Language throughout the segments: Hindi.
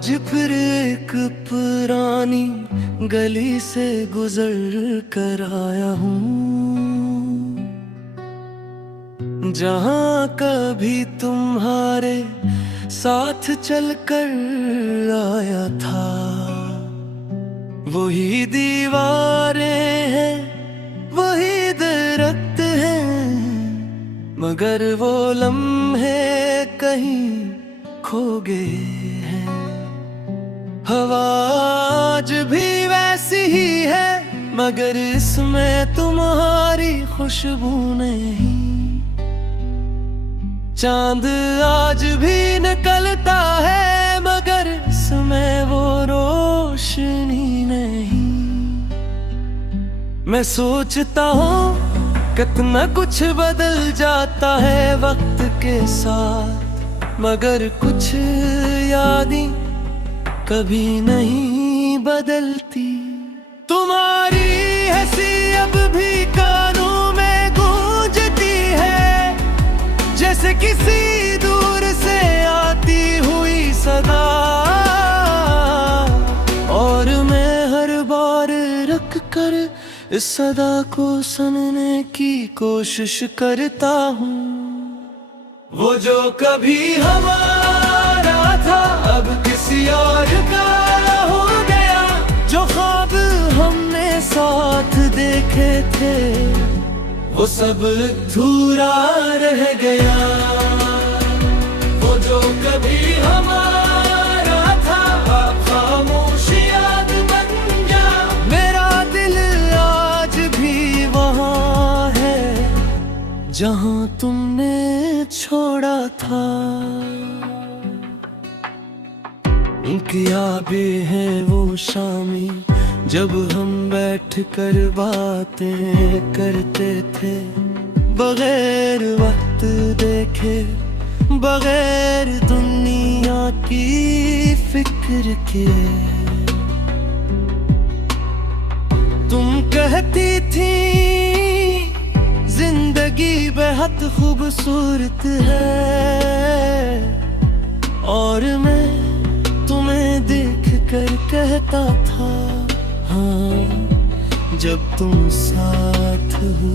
आज फिर एक पुरानी गली से गुजर कर आया हूँ, जहाँ कभी तुम्हारे साथ चलकर आया था। वही दीवारें हैं, वही दरख्त हैं, मगर वो लम्हे कहीं खो गए हैं। हवा आज भी वैसी ही है, मगर इसमें तुम्हारी खुशबू नहीं। चांद आज भी निकलता है, मगर इसमें वो रोशनी नहीं। मैं सोचता हूँ कितना कुछ बदल जाता है वक्त के साथ, मगर कुछ यादें कभी नहीं बदलती। तुम्हारी हंसी अब भी कानों में गूंजती है, जैसे किसी दूर से आती हुई सदा। और मैं हर बार रुक कर इस सदा को सुनने की कोशिश करता हूँ। वो जो कभी हमारा था अब किसी और का हो गया, जो ख्वाब हमने साथ देखे थे वो सब अधूरा रह गया। वो जो कभी हमारा था अब खामोश याद बन गया। मेरा दिल आज भी वहाँ है जहाँ तुमने छोड़ा था। किया भी है वो शामी जब हम बैठ कर बातें करते थे, बगैर वक्त देखे, बगैर दुनिया की फिक्र के। तुम कहती थी जिंदगी बेहद खूबसूरत है, और मैं तुम्हें देख कर कहता था हाँ, जब तुम साथ हो।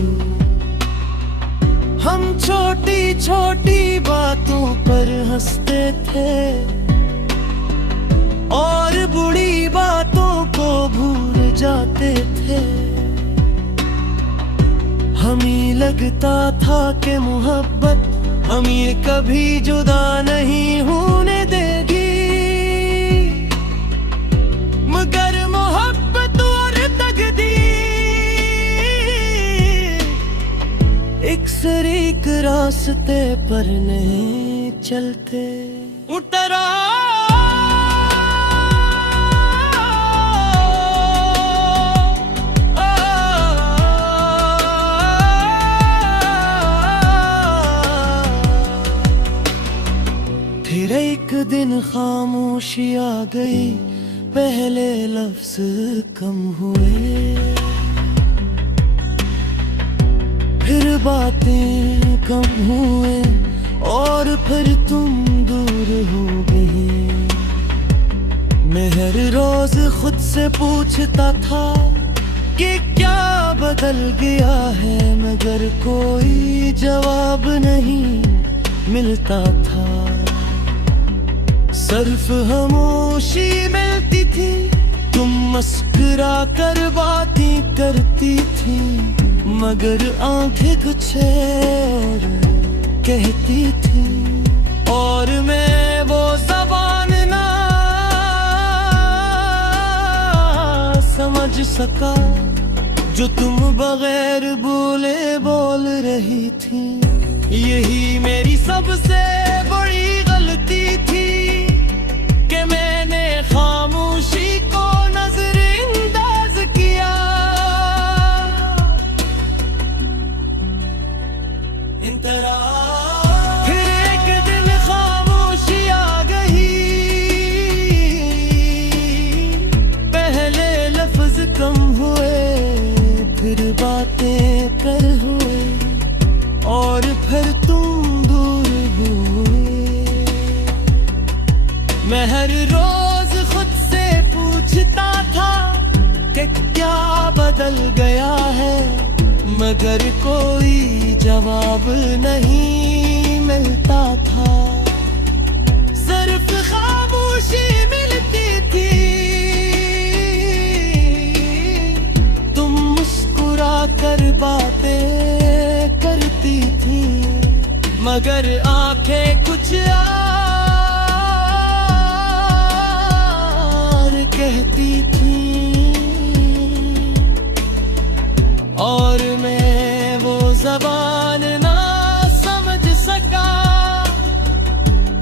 हम छोटी छोटी बातों पर हंसते थे और बुरी बातों को भूल जाते थे। हमें लगता था कि मोहब्बत हमें कभी जुदा नहीं होने देगी, मगर मोहब्बत और तकदीर एक सरीक रास्ते पर नहीं चलते। उतरा फिर एक दिन खामोशी आ गई, पहले लफ्ज कम हुए, फिर बातें कम हुए और फिर तुम दूर हो गए। मैं हर रोज खुद से पूछता था कि क्या बदल गया है, मगर कोई जवाब नहीं मिलता था। सिर्फ खामोशी मिलती थी, तुम मुस्कुरा कर बातें करती थी, मगर आंखें कुछ और कहती थी। और मैं वो ज़बान ना समझ सका जो तुम बगैर बोले बोल रही थी। यही मेरी सबसे बड़ी गलती थी कि मैंने खामोशी को नजरअंदाज किया। फिर एक दिन खामोशी आ गई, पहले लफ्ज कम हुए, फिर बातें कर हुए और फिर तुम दूर हुए। मैं हर रोज मगर कोई जवाब नहीं मिलता था। सिर्फ खामोशी मिलती थी। तुम मुस्कुरा कर बातें करती थी, मगर आंखें कुछ और कहती थी। और मैं वो ज़बान ना समझ सका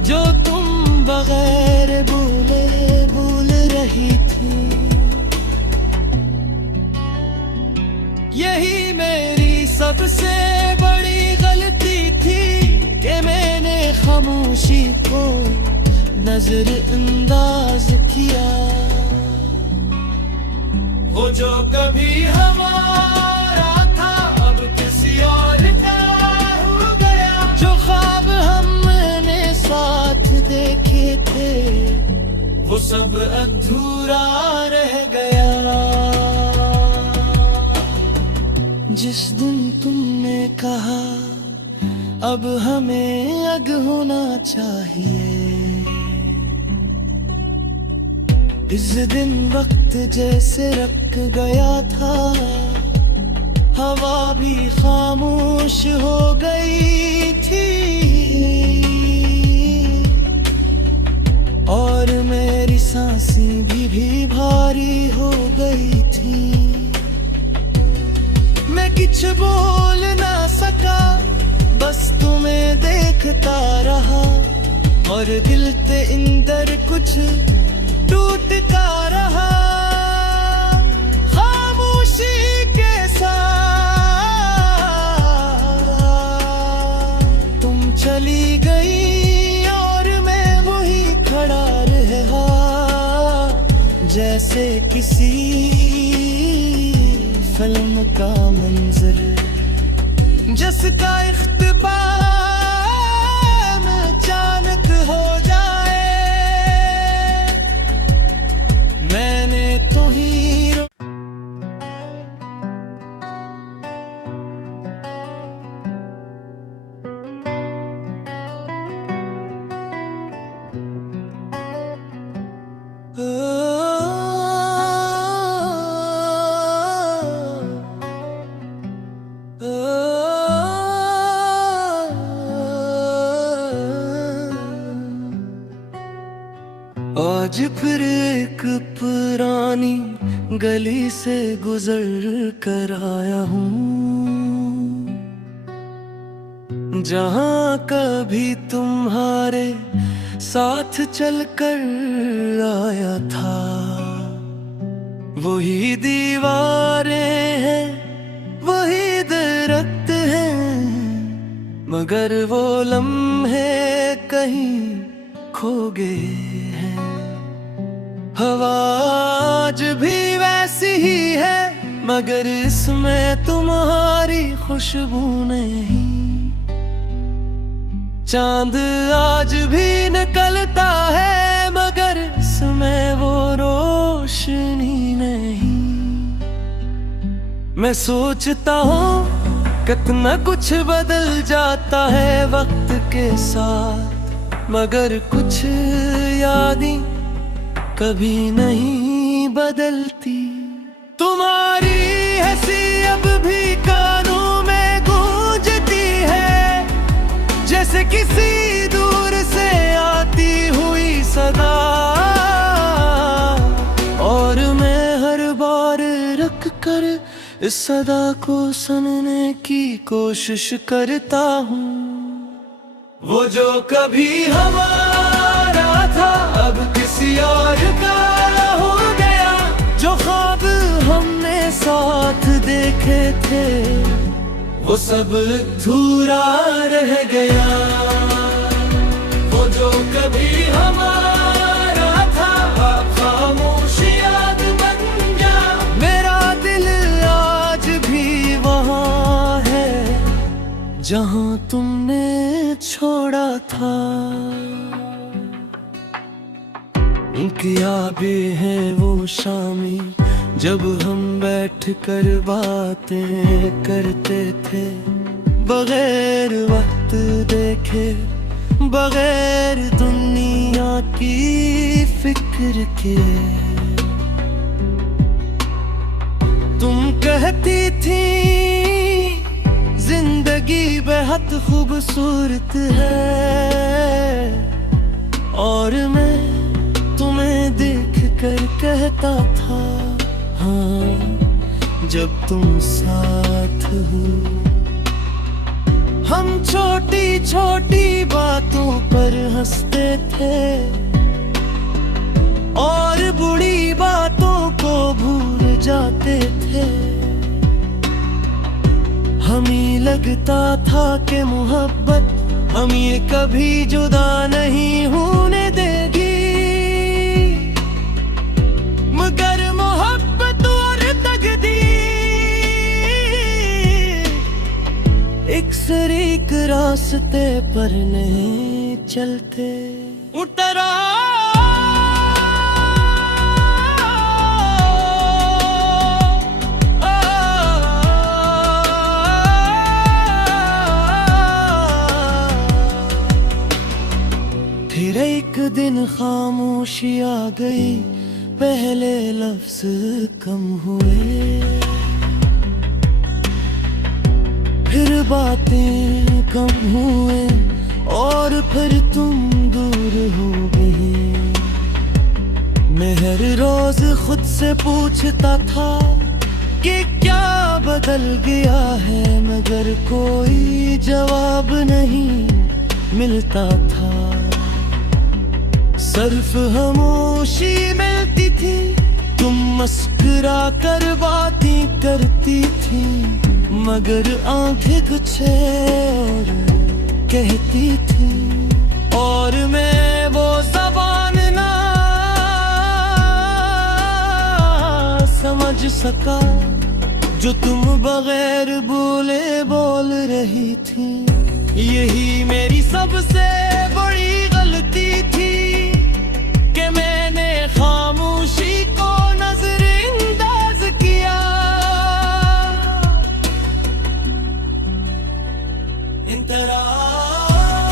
जो तुम बगैर बोले बोल रही थी। यही मेरी सबसे बड़ी गलती थी कि मैंने खामोशी को नजरअंदाज किया। वो जो कभी हमारा था अब किसी और का हो गया। जो ख्वाब हमने साथ देखे थे वो सब अधूरा रह गया। जिस दिन तुमने कहा अब हमें अलग होना चाहिए, इस दिन वक्त जैसे रुक गया था। हवा भी खामोश हो गई थी और मेरी सांसें भी भारी हो गई थी। मैं कुछ बोल ना सका, बस तुम्हें देखता रहा और दिल के अंदर कुछ टूटता रहा। खामोशी के साथ तुम चली गई और मैं वही खड़ा रहा, जैसे किसी फिल्म का मंजर जिसका इख्तिताम अचानक हो जाए। मैंने तो हीरो आज फिर एक पुरानी गली से गुजर कर आया हूँ, जहाँ कभी तुम्हारे साथ चलकर आया था। वही दीवारें हैं, वही दरख्त हैं, मगर वो लम्हे कहीं खो गए हैं। हवा आज भी वैसी ही है, मगर इसमें तुम्हारी खुशबू नहीं। चांद आज भी निकलता है, मगर इसमें वो रोशनी नहीं। मैं सोचता हूँ कितना कुछ बदल जाता है वक्त के साथ, मगर कुछ यादें कभी नहीं बदलती। तुम्हारी हंसी अब भी कानों में गूंजती है, जैसे किसी दूर से आती हुई सदा। और मैं हर बार रुक कर इस सदा को सुनने की कोशिश करता हूँ। वो जो कभी हमारा था अब किसी और का हो गया। जो ख्वाब हमने साथ देखे थे वो सब अधूरा रह गया। वो जो कभी हमारा था खामोश याद बन गया। मेरा दिल आज भी वहाँ है जहाँ तुमने छोड़ा था। क्या भी है वो शामी जब हम बैठ कर बातें करते थे, बगैर वक्त देखे, बगैर दुनिया की फिक्र के। तुम कहती थी जिंदगी बेहद खूबसूरत है, और मैं तुम्हें देख कर कहता था, हाँ जब तुम साथ हो। हम छोटी छोटी बातों पर हंसते थे, और बुरी बातों को भूल जाते थे। हमें लगता था कि मोहब्बत हम ये कभी जुदा नहीं होने देगी, मगर मोहब्बत और तकदीर एक सरीक रास्ते पर नहीं चलते। उतरा फिर एक दिन खामोशी आ गई, पहले लफ्ज कम हुए, फिर बातें कम हुए, और फिर तुम दूर हो गई। मैं हर रोज खुद से पूछता था कि क्या बदल गया है, मगर कोई जवाब नहीं मिलता था। सिर्फ खामोशी मिलती थी, तुम मुस्कुरा कर बातें करती थी, मगर आंखें कुछ और कहती थी। और मैं वो ज़बान ना समझ सका जो तुम बगैर बोले बोल रही थी। यही मेरी सबसे बड़ी गलती थी कि मैंने खामोशी को नजरअंदाज किया।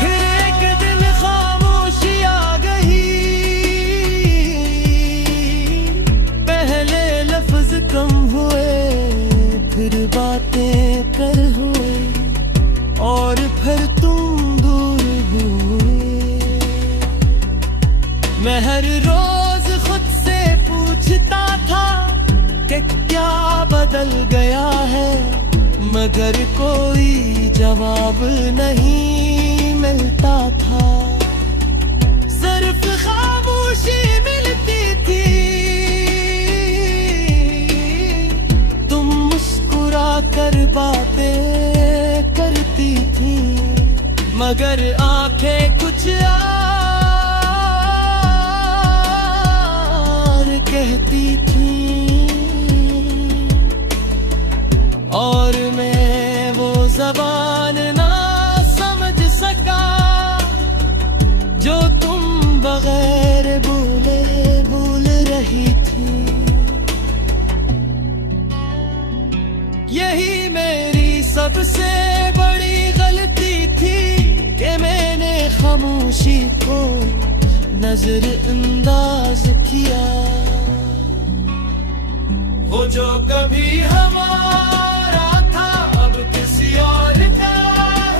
फिर एक दिन खामोशी आ गई, पहले लफ्ज कम हुए, फिर बातें कर हुए, और फिर तुम दूर हुए। मैं हर रोज खुद से पूछता था कि क्या बदल गया है, मगर कोई जवाब नहीं मिलता था। सिर्फ खामोशी मिलती थी, तुम मुस्कुरा कर बातें करती थी, मगर आंखें कुछ और कहती थी। और मैं वो ज़बान ना समझ सका जो तुम बगैर बोले बोल रही थी। यही मेरी सबसे बड़ी गलती थी कि मैंने खामोशी को नजरअंदाज किया। वो जो कभी हमारा था अब किसी और का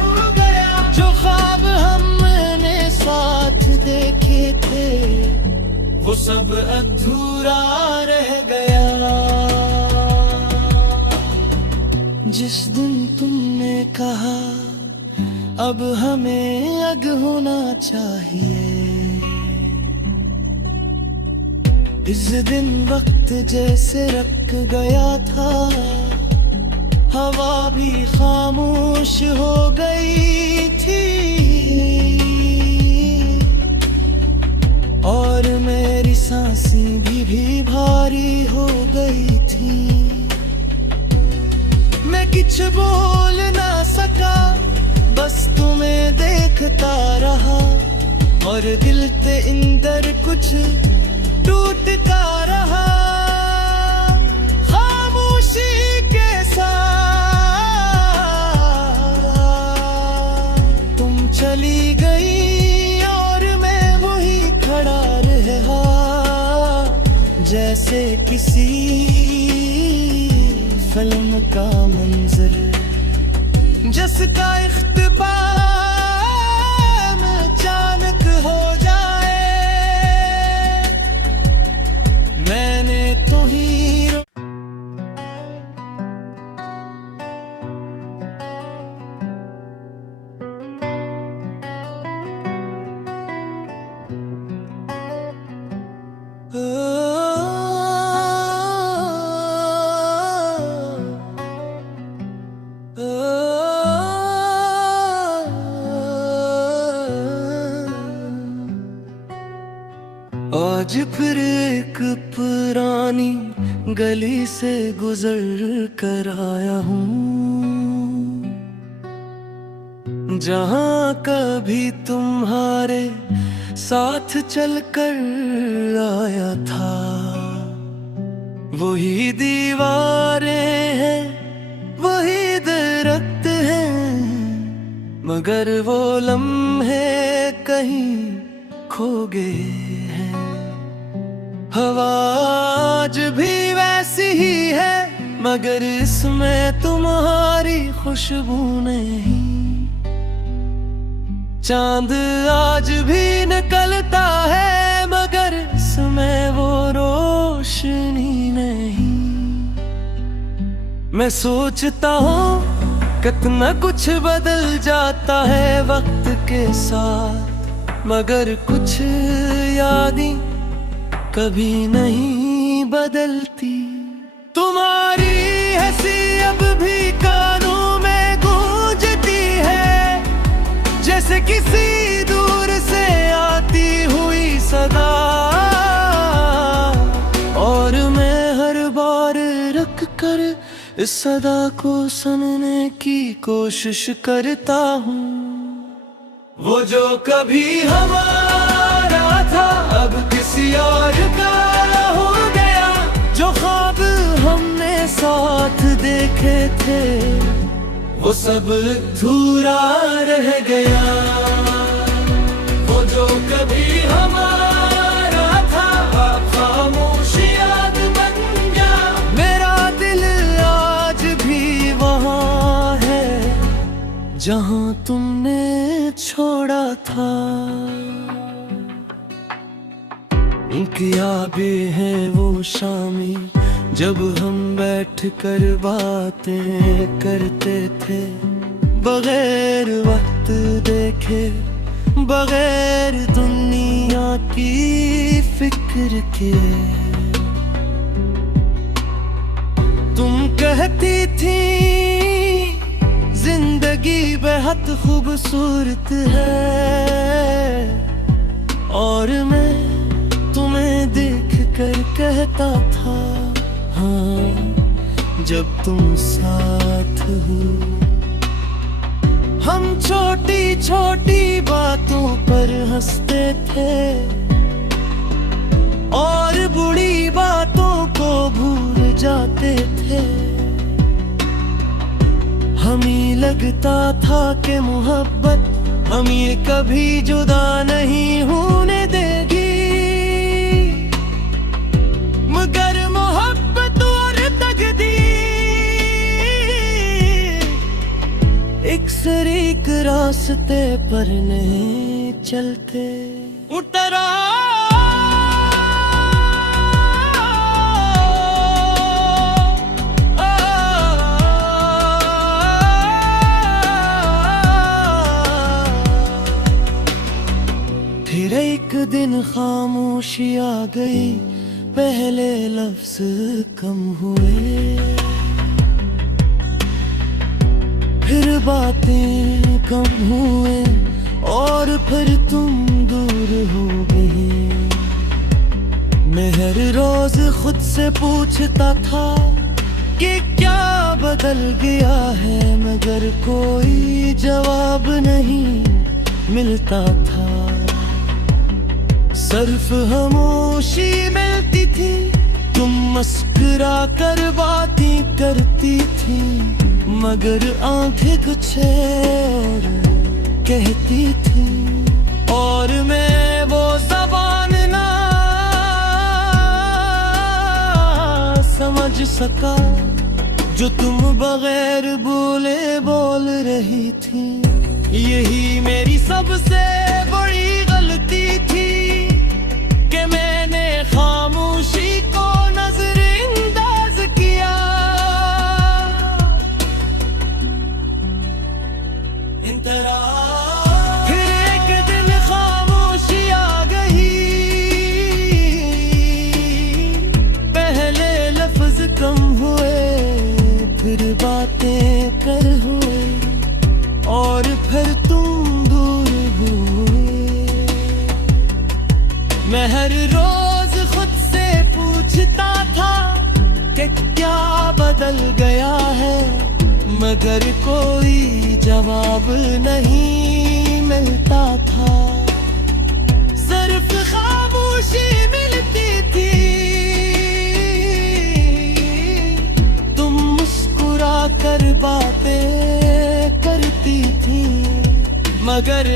हो गया, जो ख्वाब हमने साथ देखे थे वो सब अधूरा रह गया। जिस दिन तुमने कहा अब हमें अग होना चाहिए, इस दिन वक्त जैसे रख गया था, हवा भी खामोश हो गई थी, और मेरी सांसें भी भारी हो गई थी। मैं कुछ बोल ना सका, बस तुम्हें देखता रहा, और दिल के अंदर कुछ टूटता रहा। किसी फिल्म का मंजर, जिसका इख्तिताम अचानक हो जाए। मैंने तो हीरो आज फिर एक पुरानी गली से गुजर कर आया हूँ, जहाँ कभी तुम्हारे साथ चलकर आया था। वही दीवारें हैं, वही दरख्त हैं, मगर वो लम्हे कहीं खो गए हैं। हवा आज भी वैसी ही है, मगर इसमें तुम्हारी खुशबू नहीं। चांद आज भी निकलता है, मगर इसमें वो रोशनी नहीं। मैं सोचता हूँ कितना कुछ बदल जाता है वक्त के साथ, मगर कुछ यादें कभी नहीं बदलती। तुम्हारी हंसी अब भी कानों में गूंजती है, जैसे किसी दूर से आती हुई सदा। और मैं हर बार रुक कर इस सदा को सुनने की कोशिश करता हूँ। वो जो कभी हमारा था अब किसी और का हो गया, जो ख्वाब हमने साथ देखे थे वो सब अधूरा रह गया। वो जो कभी हमारा था अब खामोश याद बन गया। मेरा दिल आज भी वहाँ है जहाँ तुमने छोड़ा था। क्या भी है वो शामी जब हम बैठ कर बातें करते थे, बगैर वक्त देखे, बगैर दुनिया की फिक्र के। तुम कहती थी जिंदगी बेहद खूबसूरत है, और मैं तुम्हें देख कर कहता था हाँ जब तुम साथ हो। हम छोटी छोटी बातों पर हंसते थे और बुरी बातों को भूल जाते थे। हमें लगता था कि मोहब्बत हम ये कभी जुदा नहीं होने देगी, मगर मोहब्बत और तकदीर एक सरीक रास्ते पर नहीं चलते। उतरा फिर एक दिन खामोशी आ गई, पहले लफ्ज कम हुए, फिर बातें कम हुए और फिर तुम दूर हो गई। मैं हर रोज खुद से पूछता था कि क्या बदल गया है, मगर कोई जवाब नहीं मिलता था। सिर्फ खामोशी मिलती थी, तुम मुस्कुरा कर बातें करती थी, मगर आंखें कुछ और कहती थी। और मैं वो ज़बान ना सका जो तुम बगैर बोले बोल रही थी। यही मेरी सबसे बड़ी गलती थी कि मैंने खामोशी को नजरअंदाज किया। इन तरह फिर एक दिन खामोशी आ गई, पहले लफ्ज कम हुए, फिर बातें कर हुए, और फिर तुम दूर हुए। मैं हर रोज खुद से पूछता था कि क्या बदल गया है, मगर कोई जवाब नहीं मिलता था। सिर्फ खामोशी मिलती थी, तुम मुस्कुरा कर बातें करती थी, मगर